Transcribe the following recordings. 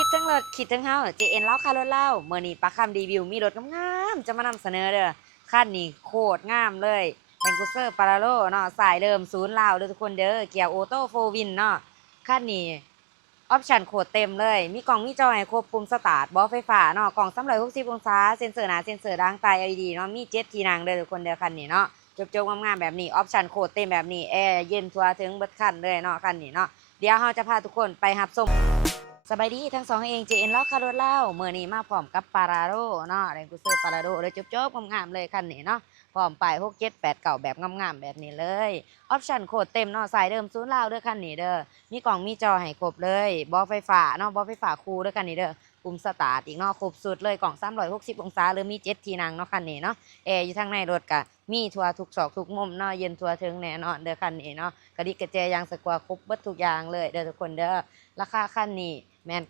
คิดทั้งรถคิดทั้งเฮา JN เล่าค่ารถเล่าเมื่อนี้ปากคำรีวิวมีรถงามๆจะมานำเสนอเด้อคันนี้โคตรงามเลยแรงกูเซอร์ปาราโลเนาะสายเดิมศูนย์ลาวเด้อทุกคนเด้อเกียร์ออโต้โฟร์วินเนาะคันนี้ออปชั่นโคตรเต็มเลยมีกล่องมีจอให้ครบปุ่มสตาร์ทบอไฟฟ้าเนาะกล่อง360องศาเซ็นเซอร์หน้าเซ็นเซอร์ดังตา LED เนาะมี7ที่นั่งเด้อทุกคนเด้อคันนี้เนาะจบๆงามๆแบบนี้ออปชั่นโคตรเต็มแบบนี้แอร์เย็นทั่วถึงเบิดคันเลยเนาะคันนี้เนาะเดี๋ยวเราจะพาทุกคนไปรับชม สบายดีทั้งสองเอง JN เล่าคารถเล่าเมื่อนี้มาพร้อมกับปาราโดเนาะแรงกูเซอร์ปาราโดเลยจบๆงามๆเลยคันนี้เนาะพร้อมไป6 7 8 9แบบงามๆแบบนี้เลยออปชั่นโคตรเต็มเนาะสายเดิมศูนย์ลาวเด้อคันนี้เด้อมีกล่องมีจอให้ครบเลยบอไฟฟ้าเนาะบอไฟฟ้าคู่เด้อคันนี้เด้อปุ่มสตาร์ทอีกเนาะครบสุดเลยกล่อง360องศาหรือมี7ที่นั่งเนาะคันนี้เนาะแอร์อยู่ทางในรถกะมีทั่วทุกซอกทุกมุมเนาะเย็นทั่วถึงแน่นอนเด้อคันนี้เนาะกระดิกกระแจยางสกวาครบเบิดทุกอย่างเลยเด้อทุกคนเด้อราคาคันนี้ แมน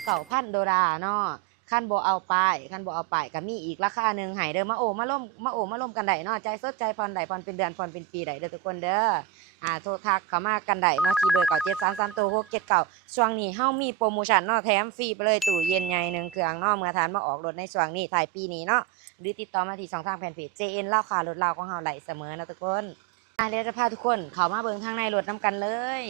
9,000 ดอลลาร์เนาะคันบ่เอาไปคันบ่เอาไปก็มีอีกราคาหนึ่งให้เด้อมาโอมาล่มกันได้เนาะใจสดใจผ่อนได้ผ่อนเป็นเดือนผ่อนเป็นปีได้เด้อทุกคนเด้อโทรทักเข้ามากันได้เนาะที่เบอร์9733ตัว679ช่วงนี้เฮามีโปรโมชั่นเนาะแถมฟรีไปเลยตู้เย็นใหญ่1เครื่องเนาะเมื่อทานมาออกรถในช่วงนี้ท้ายปีนี้เนาะหรือติดต่อมาที่ช่องทางแฟนเพจ JN เล่าข่าวรถเล่าของเฮาไหลเสมอนะทุกคนเดี๋ยวจะพาทุกคนเข้ามาเบิ่งทางในรถนํกันเลย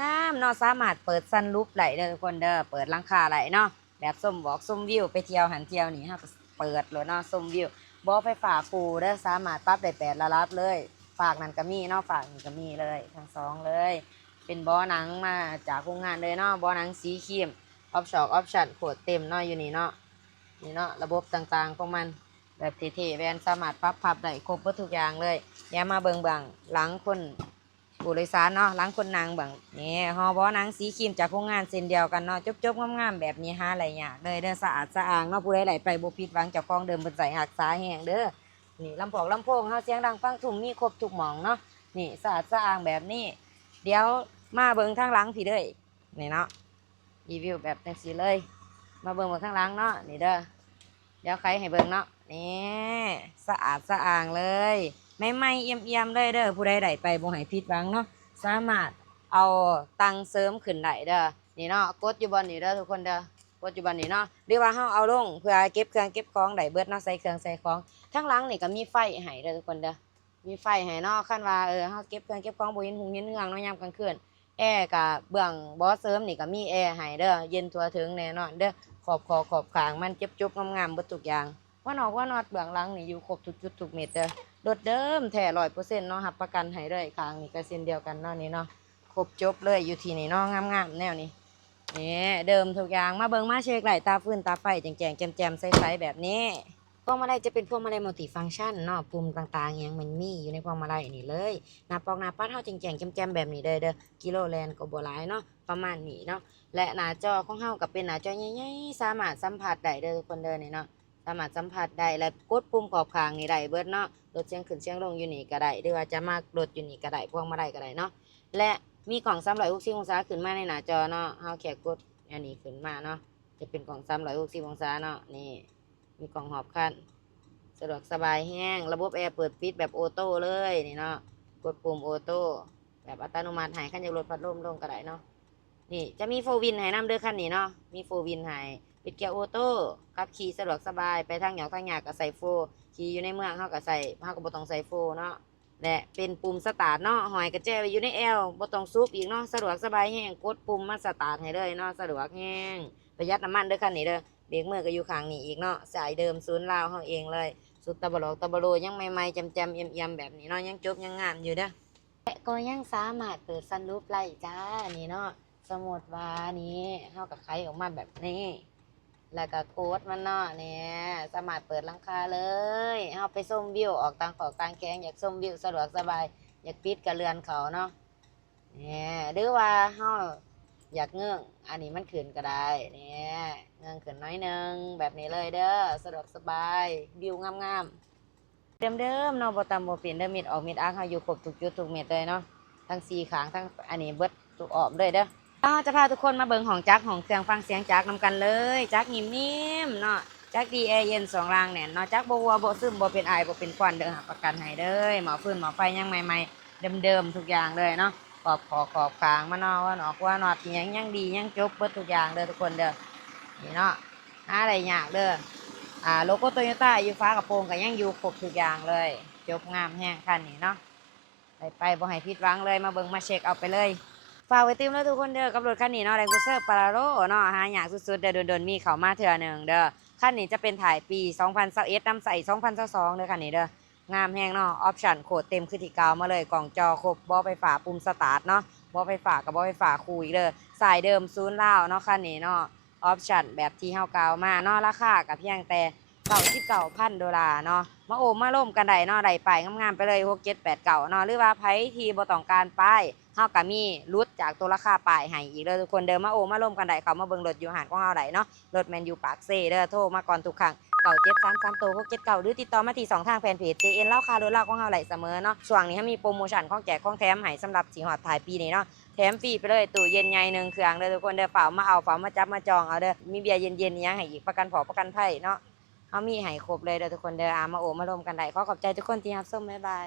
งามเนาะสามารถเปิดซันรูฟไหลเด้อทุกคนเด้อเปิดหลังคาไหลเนาะแบบส้มบอกส้มวิวไปเที่ยวหันเที่ยวนี่ฮะเปิดเลยเนาะส้มวิวบ่ไฟฟ้าฟูเด้อสามารถปรับได้8ระดับเลยฝากนั่นก็มีเนาะฝากนี่ก็มีเลยทั้งสองเลยเป็นบ่อหนังมาจากโรงงานเลยเนาะบ่อหนังสีครีมออปชั่นโคตรเต็มเนาะอยู่นี่เนาะนี่เนาะระบบต่างๆของมันแบบเท่ๆแวนสามารถปรับพับได้ครบหมดทุกอย่างเลยอย่ามาเบิ่งบังหลังคนผู้โดยสารเนาะหลังคนนางบังนี่ฮอบ่หนังสีครีมจากโรงงานเส้นเดียวกันเนาะจบๆงามๆแบบนี้หาอะไรยากเลยเด้อสะอาดสะอ้างเนาะผู้ใดไหลไปบ่ผิดหวังเจ้าของเดิมเพิ่นใส่หักษาแห้งเด้อนี่ลำโพงเฮาเสียงดังฟังทุ่มมีครบทุกหม่องเนาะนี่สะอาดสะอ้างแบบนี้เดี๋ยวมาเบิ่งทางหลังพี่เด้อนี่เนาะรีวิวแบบจังซี่เลยมาเบิ่งทางหลังเนาะนี่เด้อเดี๋ยวใครให้เบิ่งเนาะนี่สะอาดสะอ้างเลยไม่เอี่ยมๆเลยเด้อผู้ใดไหลไปบ่ให้ผิดหวังเนาะสามารถเอาตังเสริมขึ้นได้เด้อนี่เนาะกดอยู่บนนี่เด้อทุกคนเด้อกดอยู่บนนี่เนาะหรือว่าเฮาเอาลงเพื่อเก็บเครื่องเก็บของได้เบิดเนาะใส่เครื่องใส่ของทั้งหลังนี่ก็มีไฟให้เด้อทุกคนเด้อมีไฟให้เนาะคันว่าเฮาเก็บเครื่องเก็บของบ่เห็นหุงเห็นเฮืองเนาะยามกลางคืนแอร์ก็เบื้องบ่เสริมนี่ก็มีแอร์ให้เด้อเย็นทั่วถึงแน่นอนเด้อขอบข้างมันจุบๆงามๆเบิดทุกอย่างว่านอดเบื้องหลังนี่อยู่ครบทุกจุดทุกเม็ดเด้อรถเดิมแท้100%เนาะรับประกันให้เลยข้างนี่ก็เช่นเดียวกันเนาะนี่เนาะครบจบเลยอยู่ที่นี่เนาะงามๆแนวนี้นี่เดิมทุกอย่างมาเบิ่งมาเช็คไหลตาฟื้นตาไฟแจ่งๆแจ่มๆใสๆแบบนี้พวงมาลัยจะเป็นพวงมาลัยมัลติฟังก์ชันเนาะปุ่มต่างๆอย่างมันมีอยู่ในพวงมาลัยนี่เลยหน้าปอกหน้าปัดเฮาแจ่งๆแจ่มๆแบบนี้เด้อกิโลแลนก็บ่หลายเนาะประมาณนี้เนาะและหน้าจอของเฮาก็เป็นหน้าจอใหญ่ๆสามารถสัมผัสได้เด้อทุกคนเด้อนี่เนาะสามารถสัมผัสได้และกดปุ่มขอบข้างนี่ได้เบิดเนาะลดเสียงขึ้นเสียงลงอยู่นี่ก็ได้หรือว่าจะมากดอยู่นี่ก็ได้พวงมาลัยก็ได้เนาะและมีกล่อง360องศาขึ้นมาในหน้าจอเนาะเฮาแค่กดอันนี้ขึ้นมาเนาะจะเป็นกล่อง360องศาเนาะนี่มีกล่องหอบคันสะดวกสบายแห้งระบบแอร์เปิดปิดแบบออโต้เลยนี่เนาะกดปุ่มออโต้แบบอัตโนมัติให้คันอยากลดพัดลมลงก็ได้เนาะนี่จะมีโฟวินให้นำเด้อคันนี้เนาะมีโฟวินให้ปิดเกียร์ออโต้ขับขี่สะดวกสบายไปทางหยอกทางหยากก็ใส่โฟขี่อยู่ในเมืองเฮาก็ใส่เฮาก็บ่ต้องใส่โฟเนาะและเป็นปุ่มสตาร์ทเนาะหอยกระแจไว้อยู่ในแอลบ่ต้องซุบอีกเนาะสะดวกสบายแห้งกดปุ่มมาสตาร์ทให้เลยเนาะสะดวกแห้งประหยัดน้ำมันเด้อคันนี้เด้อเบรกมือก็อยู่ข้างนี้อีกเนาะสายเดิมศูนย์ลาวเฮาเองเลยสุดตะบะหลอกตะบะโลยังใหม่ๆจำๆเอี่ยมๆแบบนี้เนาะยังจบยังงามอยู่เด้อและก็ยังสามารถเปิดซันรูฟไล่จ้านี่เนาะสมมุติว่านี้เฮาก็ไขออกมาแบบนี้แล้วก็โค้ดมันเนาะเนี่ยสามารถเปิดหลังคาเลยเฮาไปชมวิวออกต่างขอกต่างแขงอยากชมวิวสะดวกสบายอยากปิดก็เรือนเขาเนาะเนี่ยหรือว่าเฮาอยากเงื่องอันนี้มันขึ้นก็ได้เนี่ยเงื่องขึ้นน้อยนึงแบบนี้เลยเด้อสะดวกสบายวิวงามๆ เดิมๆเนาะบ่ต่ำบ่เปลี่ยนเด้อเม็ดออกเม็ดอักเฮาอยู่ครบทุกจุดทุกเม็ดเลยเนาะทั้ง4ข้างทั้งอันนี้เบิดทุกออกเลยเด้อจะพาทุกคนมาเบิ่งห้องจักรห้องเครื่องฟังเสียงจักรนำกันเลยจักรนิ่มๆเนาะจักรดีแอร์เย็น2รางแน่นเนาะจักรบ่วัวบ่ซึมบ่เป็นไอบ่เป็นควันเด้อรับประกันให้เด้อหม้อฟืนหม้อไฟยังใหม่ๆเดิมๆทุกอย่างเลยเนาะขอบข้างมาเนาะว่าเนาะว่าน็อตยังดียังจบเบิดทุกอย่างเด้อทุกคนเด้อ นี่เนาะหาอะไรยากเด้อโลโก้โตโยต้าอยู่ฟ้ากระโปรงก็ยังอยู่ครบทุกอย่างเลยจบงามแฮงคันนี้เนาะไปบ่ให้ผิดหวังเลยมาเบิ่งมาเช็คเอาไปเลยฝากไว้ติมแล้วทุกคนเด้อกับรถคันนี้เนาะแรงคูเซอร์ปาราโรเนาะหายากสุดๆเด้อโดนๆมีเข้ามาเทื่อหนึงเด้อคันนี้จะเป็นถ่ายปี2021นำใส่2022เด้อคันนี้เด้องามแฮงเนาะออปชั่นโคตรเต็มคือที่กาวมาเลยกล่องจอครบบ่ไฟฟ้าปุ่มสตาร์ทเนาะบ่ไฟฟ้ากับบ่ไฟฟ้าคู่อีกเด้อสายเดิมศูนย์ลาวเนาะคันนี้เนาะออปชั่นแบบที่เฮากาวมาเนาะราคาก็เพียงแต่$99,000เนาะมาโอมมาร่วมกันได้เนาะได้ป้ายงามๆไปเลย6 7 8 9เนาะหรือว่าไผที่บ่ต้องการป้ายเฮาก็มีลดจากตัวราคาป้ายให้อีกเด้อทุกคนเด้อมาโอมมาร่วมกันได้เข้ามาเบิ่งรถอยู่หาดของเฮาได้เนาะรถแมนยูปากเซ่เด้อโทรมาก่อนทุกครั้ง9733โต679หรือติดต่อมาที่2ทางแฟนเพจ JN เล่าค่ารถเล่าของเฮาได้เสมอเนาะช่วงนี้เฮามีโปรโมชั่นของแจกของแถมให้สำหรับสิฮอดท้ายปีนี้เนาะแถมฟรีไปเลยตู้เย็นใหญ่1เครื่องเด้อทุกคนเด้อฝากมาเอาฝากมาจับมาจองเอาเด้อมีเบียร์เย็นๆอีหยังให้อีกประกันผอประกันภัยเนาะเอามีให้ครบเลยเด้อทุกคนเด้อมาโอมาร่วมกันได้ขอขอบใจทุกคนที่รับชมบ๊ายบาย